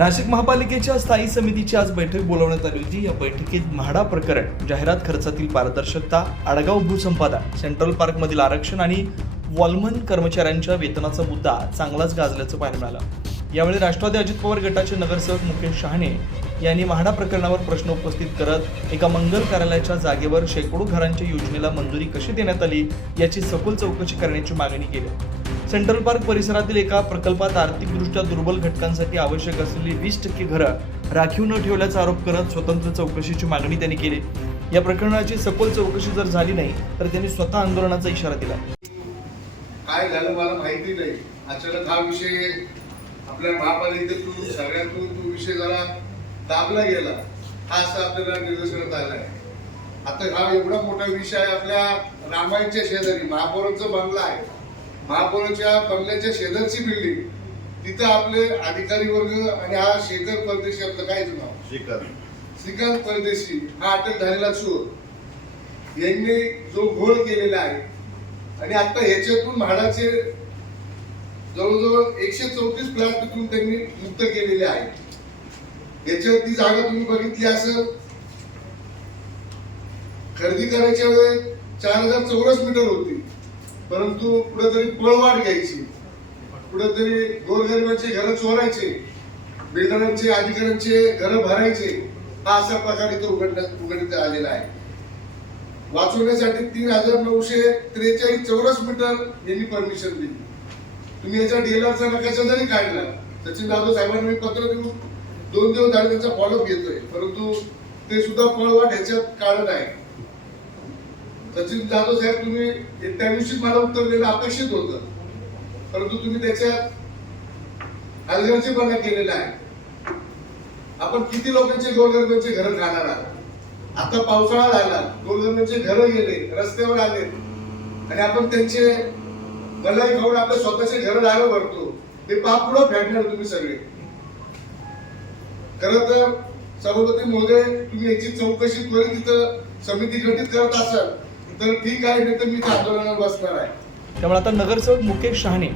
नाशिक महापालिकेच्या स्थायी समितीची आज बैठक बोलावण्यात आली होती। या बैठकीत म्हाडा प्रकरण, जाहिरात खर्चातील पारदर्शकता, आडगाव भूसंपादन, सेंट्रल पार्कमधील आरक्षण आणि वॉलमन कर्मचाऱ्यांच्या वेतनाचा मुद्दा चांगलाच गाजल्याचं पाहायला मिळालं। यावेळी राष्ट्रवादी अजित पवार गटाचे नगरसेवक मुकेश शहाणे यांनी म्हाडा प्रकरणावर प्रश्न उपस्थित करत एका मंगल कार्यालयाच्या जागेवर शेकडो घरांच्या योजनेला मंजुरी कशी देण्यात आली याची सखोल चौकशी करण्याची मागणी केली। सेंट्रल पार्क परिसरातील एका प्रकल्पात आर्थिकदृष्ट्या दुर्बल घटकांसाठी आवश्यक असलेली 20% घरं राखीव न ठेवल्याचा आरोप करत स्वतंत्र चौकशीची मागणी त्यांनी केली। या प्रकरणाची सखोल चौकशी जर झाली नाही तर त्यांनी स्वतः आंदोलनाचा इशारा दिला। काय झालं मला माहिती नाही। अचानक हा विषय आपल्या महापालिकेतून सगळ्यातून तो विषय जरा दाबला गेला, हा असं आपल्याला निदर्शनात आला आहे। आता हा एवढा मोठा विषय आहे, आपल्या रामायणच्या शेजारी महापौरांचा बंगला आहे, महापौरांच्या बंगल्याच्या शेजारची बिल्डिंग, तिथं आपले अधिकारी वर्ग आणि हा शेखर परदेशी, आपलं काय नाव श्रीकांत परदेशी, हा अटक झालेला चोर यांनी जो घोळ केलेला आहे आणि आता ह्याच्यातून म्हाडाचे जवळजवळ 134 फ्लॅट तिथून त्यांनी मुक्त केलेले आहे। याच्यावर ती जागा तुम्ही बघितली असेल, खरेदी करायच्या वेळेस 4000 चौरस मीटर होती, परंतु कुठेतरी पळवाट घ्यायची, कुठेतरी गोरगरिबांचे घर चोरायचे, बिल्डरांचे अधिकाऱ्यांचे घर भरायचे, हा असा प्रकार इथं उघडण्यात आलेला आहे। वाचवण्यासाठी 3943 चौरस मीटर यांनी परमिशन दिली। तुम्ही याच्या डीएलआरचा नकाशा जरी काढला, सचिन जाधव साहेबांना मी पत्र देऊन 2 दिवस झाले त्यांचा फॉलोअप घेतोय, परंतु ते सुद्धा पळवाट ह्याच्यात काढत आहे। सचिन जाधव साहेब, तुम्ही त्या दिवशी मला उत्तर देणं अपेक्षित होतं, परंतु तुम्ही त्याच्यात हलगर्जीपणा केलेला आहे। आपण किती लोकांचे गोरगरिबांचे घर खाणार आहात? आता पावसाळा झाला, गोरगरिबांचे घर गेले, रस्त्यावर आले आणि आपण त्यांचे मलाई खाऊन आपल्या स्वतःचे घर दार भरतो, ते पाप पुढे फेडणार तुम्ही सगळे। खरं तर सभापती महोदय, तुम्ही याची चौकशी त्वरित तिथं समिती गठीत करत असाल तर ठीक आहे, नाही तर मी आंदोलनावर बसणार आहे। त्यामुळे आता नगरसेवक मुकेश शहाणे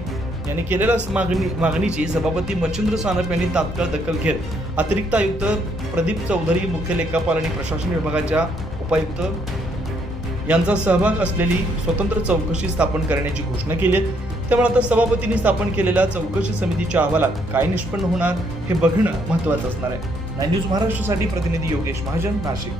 यांनी केलेल्या मागणीची सभापती मच्छिंद्र सानप यांनी तात्काळ दखल घेत अतिरिक्त आयुक्त प्रदीप चौधरी, मुख्य लेखापाल आणि प्रशासन विभागाच्या उपायुक्त यांचा सहभाग असलेली स्वतंत्र चौकशी स्थापन करण्याची घोषणा केली आहे। त्यामुळे आता सभापतींनी स्थापन केलेल्या चौकशी समितीच्या अहवालात काय निष्पन्न होणार हे बघणं महत्त्वाचं असणार आहे। 9 न्यूज महाराष्ट्रासाठी प्रतिनिधी योगेश महाजन, नाशिक।